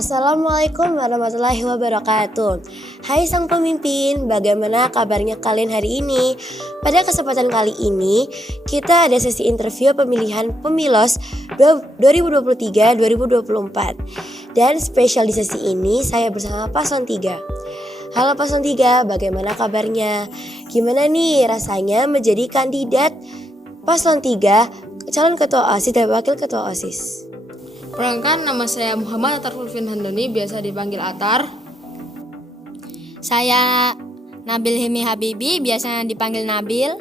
Assalamualaikum warahmatullahi wabarakatuh. Hai sang pemimpin, bagaimana kabarnya kalian hari ini? Pada kesempatan kali ini, kita ada sesi interview pemilihan Pemilos 2023-2024. Dan spesial di sesi ini, saya bersama Paslon 3. Halo Paslon 3, bagaimana kabarnya? Gimana nih rasanya menjadi kandidat Paslon 3, calon ketua OSIS dan wakil ketua OSIS? Perkenalkan, nama saya Muhammad Atar Fulvin Handoni, biasa dipanggil Atar. Saya Nabil Himi Habibi, biasanya dipanggil Nabil.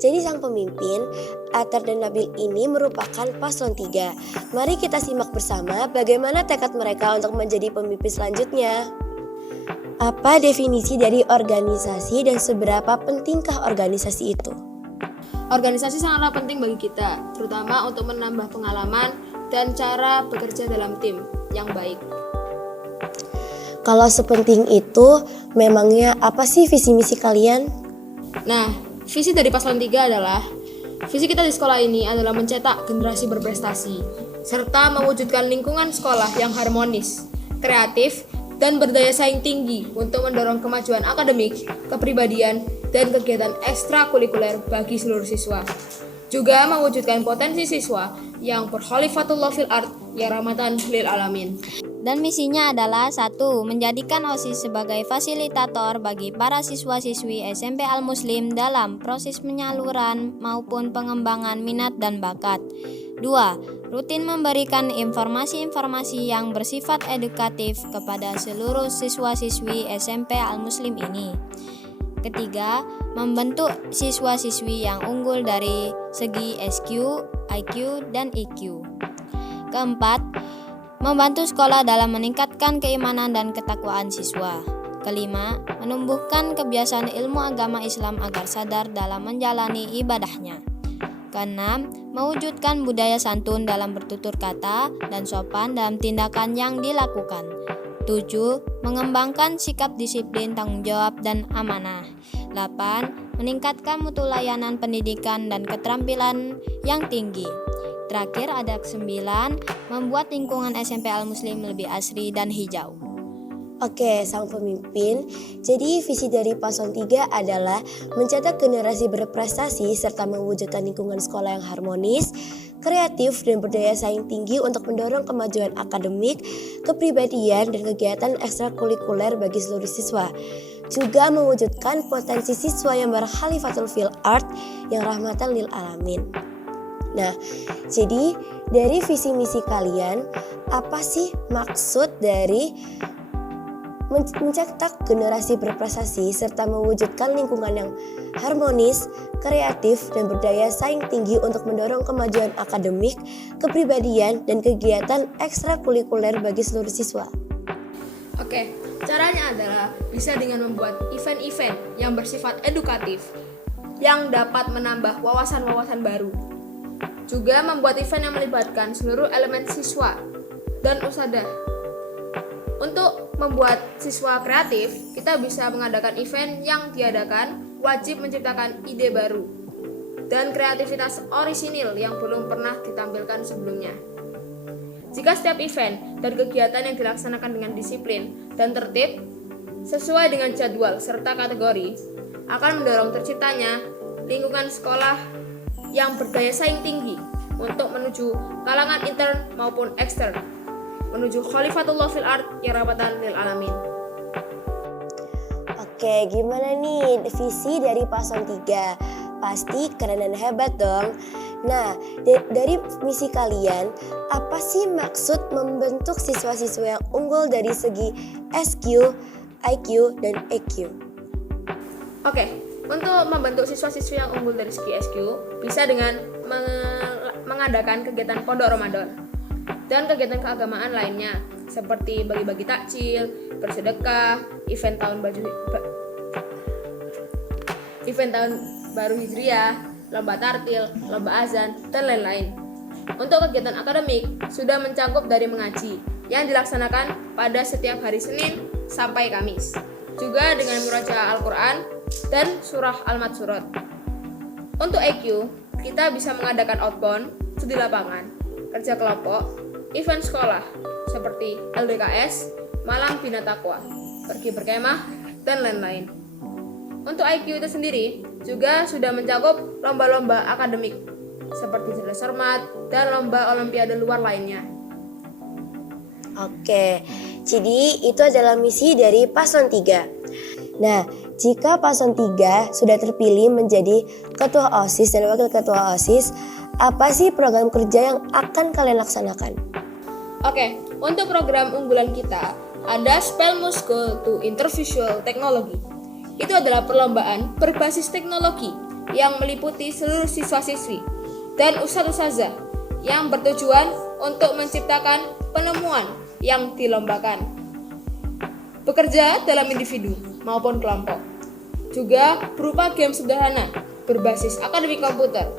Jadi sang pemimpin, Atar dan Nabil ini merupakan Paslon 3. Mari kita simak bersama bagaimana tekad mereka untuk menjadi pemimpin selanjutnya. Apa definisi dari organisasi dan seberapa pentingkah organisasi itu? Organisasi sangatlah penting bagi kita, terutama untuk menambah pengalaman dan cara bekerja dalam tim yang baik. Kalau sepenting itu, memangnya apa sih visi misi kalian? Nah, visi dari Paslon 3 adalah visi kita di sekolah ini adalah mencetak generasi berprestasi serta mewujudkan lingkungan sekolah yang harmonis, kreatif, dan berdaya saing tinggi untuk mendorong kemajuan akademik, kepribadian, dan kegiatan ekstrakurikuler bagi seluruh siswa. Juga mewujudkan potensi siswa yang berkhalifatullah fil ard ya rahmatan lil alamin. Dan misinya adalah 1. Menjadikan OSIS sebagai fasilitator bagi para siswa-siswi SMP Al-Muslim dalam proses penyaluran maupun pengembangan minat dan bakat. 2. Rutin memberikan informasi-informasi yang bersifat edukatif kepada seluruh siswa-siswi SMP Al-Muslim ini. 3. Membentuk siswa-siswi yang unggul dari segi SQ, IQ, dan EQ. 4. Membantu sekolah dalam meningkatkan keimanan dan ketakwaan siswa. 5. Menumbuhkan kebiasaan ilmu agama Islam agar sadar dalam menjalani ibadahnya. 6. Mewujudkan budaya santun dalam bertutur kata dan sopan dalam tindakan yang dilakukan. 7. Mengembangkan sikap disiplin, tanggung jawab, dan amanah. 8. Meningkatkan mutu layanan pendidikan dan keterampilan yang tinggi. Terakhir ada 9. Membuat lingkungan SMP Al-Muslim lebih asri dan hijau. Oke, sang pemimpin, jadi visi dari Paslon 3 adalah mencetak generasi berprestasi serta mewujudkan lingkungan sekolah yang harmonis, kreatif, dan berdaya saing tinggi untuk mendorong kemajuan akademik, kepribadian, dan kegiatan ekstrakurikuler bagi seluruh siswa. Juga mewujudkan potensi siswa yang berkhalifatul fil ard yang rahmatan lil alamin. Nah, jadi dari visi misi kalian, apa sih maksud dari mencetak generasi berprestasi serta mewujudkan lingkungan yang harmonis, kreatif, dan berdaya saing tinggi untuk mendorong kemajuan akademik, kepribadian, dan kegiatan ekstrakurikuler bagi seluruh siswa? Oke, caranya adalah bisa dengan membuat event-event yang bersifat edukatif yang dapat menambah wawasan-wawasan baru. Juga membuat event yang melibatkan seluruh elemen siswa dan usadah. Untuk membuat siswa kreatif, kita bisa mengadakan event yang diadakan wajib menciptakan ide baru dan kreativitas orisinil yang belum pernah ditampilkan sebelumnya. Jika setiap event dan kegiatan yang dilaksanakan dengan disiplin dan tertib sesuai dengan jadwal serta kategori, akan mendorong terciptanya lingkungan sekolah yang berdaya saing tinggi untuk menuju kalangan intern maupun ekstern, menuju khalifatullah fil ard ya rahmatan lil alamin. Oke, gimana nih visi dari Paslon 3? Pasti keren dan hebat dong. Nah, dari misi kalian, apa sih maksud membentuk siswa-siswa yang unggul dari segi SQ, IQ, dan EQ? Oke, untuk membentuk siswa-siswi yang unggul dari segi SQ, bisa dengan mengadakan kegiatan pondok Ramadan dan kegiatan keagamaan lainnya seperti bagi-bagi takjil, bersedekah, event tahun baru Hijriah, lomba tartil, lomba azan, dan lain-lain. Untuk kegiatan akademik sudah mencakup dari mengaji yang dilaksanakan pada setiap hari Senin sampai Kamis, juga dengan murajaah Al-Quran dan surah Al-Madsurat. Untuk EQ, kita bisa mengadakan outbound, studi lapangan, kerja kelompok, event sekolah, seperti LDKS, Malam Bina Takwa, Pergi Berkemah, dan lain-lain. Untuk IQ itu sendiri juga sudah mencakup lomba-lomba akademik seperti cerdas cermat dan lomba olimpiade luar lainnya. Oke, jadi itu adalah misi dari paslon 3. Nah, jika paslon 3 sudah terpilih menjadi ketua OSIS dan wakil ketua OSIS, apa sih program kerja yang akan kalian laksanakan? Oke, untuk program unggulan kita ada Spelmu School to Intervisual Technology. Itu adalah perlombaan berbasis teknologi yang meliputi seluruh siswa-siswi dan ustadz-ustazah yang bertujuan untuk menciptakan penemuan yang dilombakan. Bekerja dalam individu maupun kelompok. Juga berupa game sederhana berbasis akademik komputer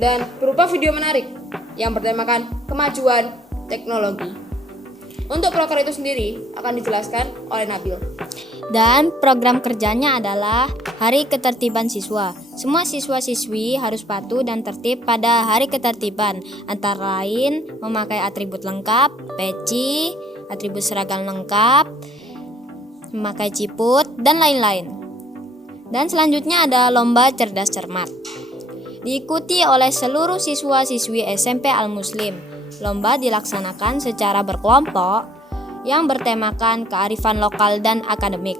dan berupa video menarik yang bertemakan kemajuan teknologi. Untuk proker itu sendiri akan dijelaskan oleh Nabil. Dan program kerjanya adalah Hari Ketertiban Siswa. Semua siswa-siswi harus patuh dan tertib pada hari ketertiban, antara lain memakai atribut lengkap, peci, atribut seragam lengkap, memakai ciput, dan lain-lain. Dan selanjutnya ada lomba cerdas cermat. Diikuti oleh seluruh siswa-siswi SMP Al-Muslim. Lomba dilaksanakan secara berkelompok yang bertemakan kearifan lokal dan akademik.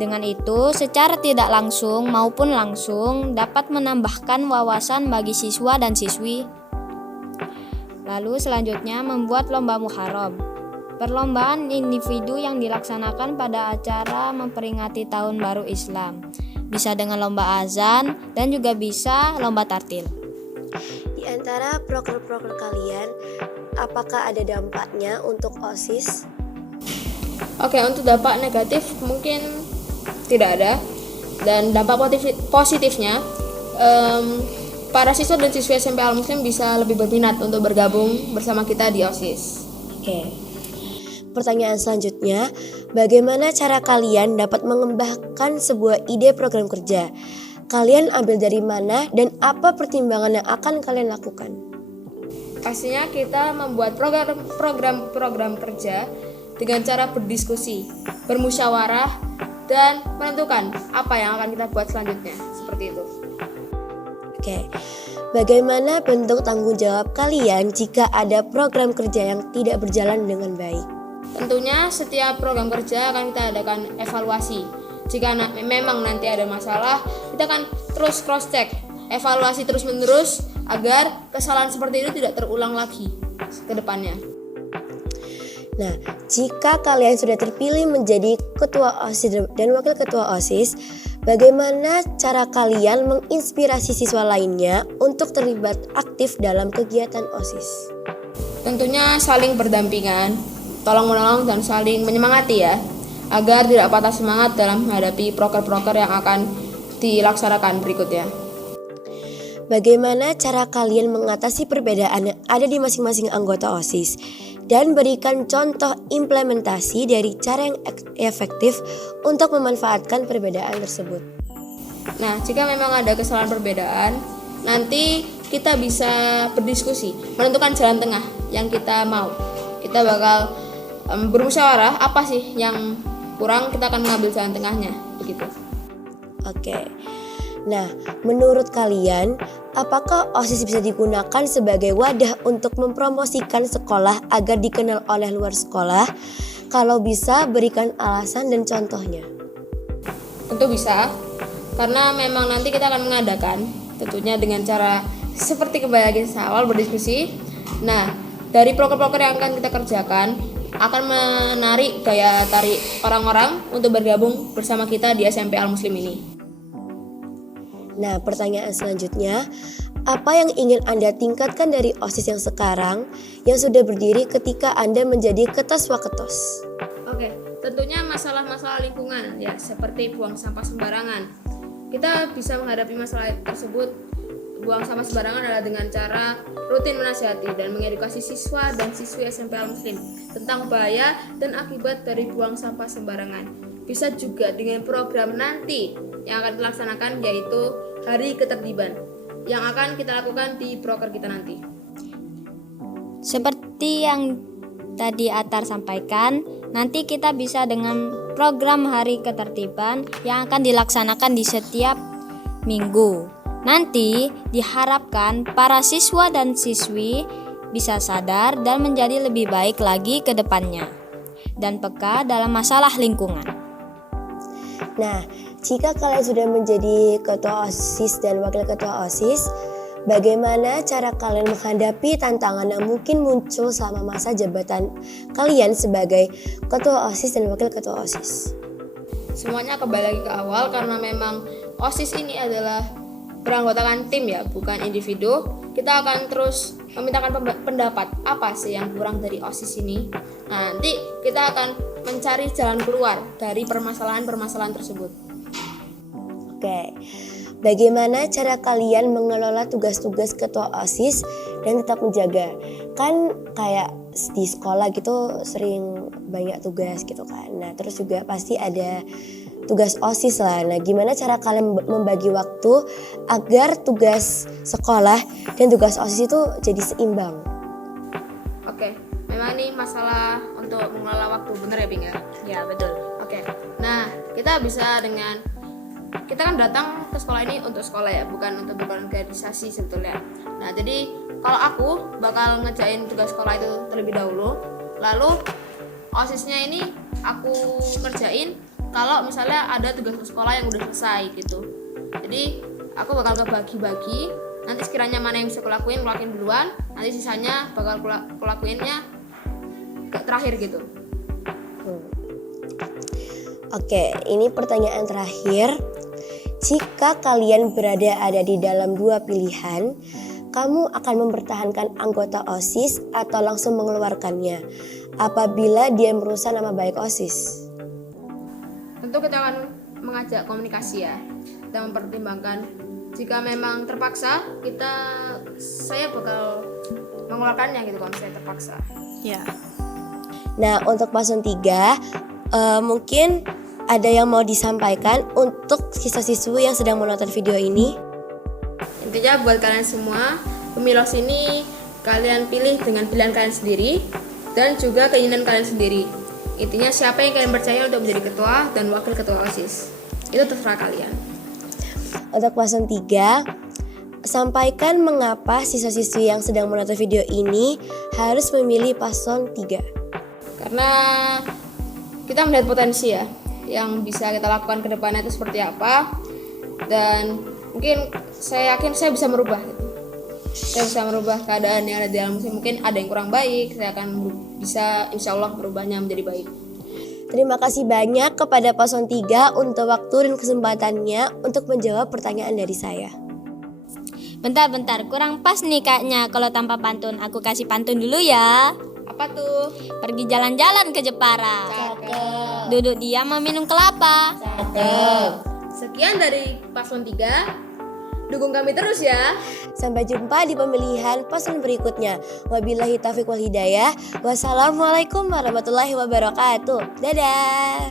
Dengan itu, secara tidak langsung maupun langsung dapat menambahkan wawasan bagi siswa dan siswi. Lalu selanjutnya membuat lomba muharram. Perlombaan individu yang dilaksanakan pada acara memperingati Tahun Baru Islam. Bisa dengan lomba azan dan juga bisa lomba tartil. Di antara proker-proker kalian, apakah ada dampaknya untuk OSIS? Oke, untuk dampak negatif mungkin tidak ada. Dan dampak positifnya, para siswa dan siswi SMP Al-Muslim bisa lebih berminat untuk bergabung bersama kita di OSIS. Oke. Pertanyaan selanjutnya, bagaimana cara kalian dapat mengembangkan sebuah ide program kerja? Kalian ambil dari mana dan apa pertimbangan yang akan kalian lakukan? Pastinya kita membuat program kerja dengan cara berdiskusi, bermusyawarah, dan menentukan apa yang akan kita buat selanjutnya. Seperti itu. Oke. Bagaimana bentuk tanggung jawab kalian jika ada program kerja yang tidak berjalan dengan baik? Tentunya setiap program kerja akan kita adakan evaluasi. Jika memang nanti ada masalah, kita akan terus cross check, evaluasi terus menerus agar kesalahan seperti itu tidak terulang lagi ke depannya. Nah, jika kalian sudah terpilih menjadi ketua OSIS dan wakil ketua OSIS, bagaimana cara kalian menginspirasi siswa lainnya untuk terlibat aktif dalam kegiatan OSIS? Tentunya saling berdampingan, tolong-menolong dan saling menyemangati ya, agar tidak patah semangat dalam menghadapi proker-proker yang akan dilaksanakan berikutnya. Bagaimana cara kalian mengatasi perbedaan yang ada di masing-masing anggota OSIS dan berikan contoh implementasi dari cara yang efektif untuk memanfaatkan perbedaan tersebut? Nah, jika memang ada kesalahan perbedaan, nanti kita bisa berdiskusi, menentukan jalan tengah yang kita mau. Kita bakal bermusyawarah apa sih yang kurang, kita akan mengambil jalan tengahnya, begitu. Oke. Nah, menurut kalian, apakah OSIS bisa digunakan sebagai wadah untuk mempromosikan sekolah agar dikenal oleh luar sekolah? Kalau bisa, berikan alasan dan contohnya. Tentu bisa, karena memang nanti kita akan mengadakan, tentunya dengan cara seperti kembali lagi awal berdiskusi. Nah, dari proker-proker yang akan kita kerjakan akan menarik daya tarik orang-orang untuk bergabung bersama kita di SMP Al-Muslim ini. Nah, pertanyaan selanjutnya, apa yang ingin Anda tingkatkan dari OSIS yang sekarang yang sudah berdiri ketika Anda menjadi ketos-waketos? Oke, tentunya masalah-masalah lingkungan ya, seperti buang sampah sembarangan. Kita bisa menghadapi masalah tersebut, buang sampah sembarangan adalah dengan cara rutin menasihati dan mengedukasi siswa dan siswi SMP Al-Muslim tentang bahaya dan akibat dari buang sampah sembarangan. Bisa juga dengan program nanti yang akan dilaksanakan, yaitu Hari Ketertiban yang akan kita lakukan di proker kita nanti. Seperti yang tadi Atar sampaikan, nanti kita bisa dengan program hari ketertiban yang akan dilaksanakan di setiap minggu. Nanti diharapkan para siswa dan siswi bisa sadar dan menjadi lebih baik lagi ke depannya dan peka dalam masalah lingkungan. Nah, jika kalian sudah menjadi ketua OSIS dan wakil ketua OSIS, bagaimana cara kalian menghadapi tantangan yang mungkin muncul selama masa jabatan kalian sebagai ketua OSIS dan wakil ketua OSIS? Semuanya kembali lagi ke awal karena memang OSIS ini adalah beranggotakan tim ya, bukan individu. Kita akan terus memintakan pendapat apa sih yang kurang dari OSIS ini. Nah, nanti kita akan mencari jalan keluar dari permasalahan-permasalahan tersebut. Oke, bagaimana cara kalian mengelola tugas-tugas ketua OSIS dan tetap menjaga? Kan kayak di sekolah gitu sering banyak tugas gitu kan. Nah, terus juga pasti ada tugas OSIS lah. Nah, gimana cara kalian membagi waktu agar tugas sekolah dan tugas OSIS itu jadi seimbang? Oke, memang ini masalah untuk mengelola waktu, bener ya Bing ya? Ya, betul. Oke, nah kita bisa dengan, kita kan datang ke sekolah ini untuk sekolah ya, bukan untuk berorganisasi sebetulnya. Nah, jadi kalau aku bakal ngejain tugas sekolah itu terlebih dahulu, lalu OSIS-nya ini aku ngerjain kalau misalnya ada tugas sekolah yang udah selesai gitu. Jadi aku bakal kebagi-bagi, nanti sekiranya mana yang bisa kulakuin duluan, nanti sisanya bakal kulakuinnya terakhir gitu. Oke, ini pertanyaan terakhir. Jika kalian ada di dalam dua pilihan, kamu akan mempertahankan anggota OSIS atau langsung mengeluarkannya apabila dia merusak nama baik OSIS? Tentu kita akan mengajak komunikasi ya. Kita mempertimbangkan jika memang terpaksa, saya bakal mengeluarkannya gitu kalau misalnya terpaksa. Ya. Nah, untuk paslon 3 mungkin ada yang mau disampaikan untuk siswa-siswi yang sedang menonton video ini? Intinya buat kalian semua, pemilos ini kalian pilih dengan pilihan kalian sendiri dan juga keinginan kalian sendiri. Intinya siapa yang kalian percaya untuk menjadi ketua dan wakil ketua OSIS, itu terserah kalian. Untuk paslon 3, sampaikan mengapa siswa-siswi yang sedang menonton video ini harus memilih paslon 3. Karena kita melihat potensi ya, yang bisa kita lakukan ke depannya itu seperti apa, dan mungkin saya yakin saya bisa merubah gitu. Saya bisa merubah keadaan yang ada di dalam musim. Mungkin ada yang kurang baik, saya akan bisa insya Allah merubahnya menjadi baik. Terima kasih banyak kepada paslon 3 untuk waktu dan kesempatannya untuk menjawab pertanyaan dari saya. Bentar, kurang pas nih kayaknya kalau tanpa pantun. Aku kasih pantun dulu ya. Apa tuh? Pergi jalan-jalan ke Jepara. Cakep. Duduk diam meminum kelapa. Cakep. Sekian dari paslon 3. Dukung kami terus ya. Sampai jumpa di pemilihan paslon berikutnya. Wabillahi taufiq wal hidayah. Wassalamualaikum warahmatullahi wabarakatuh. Dadah.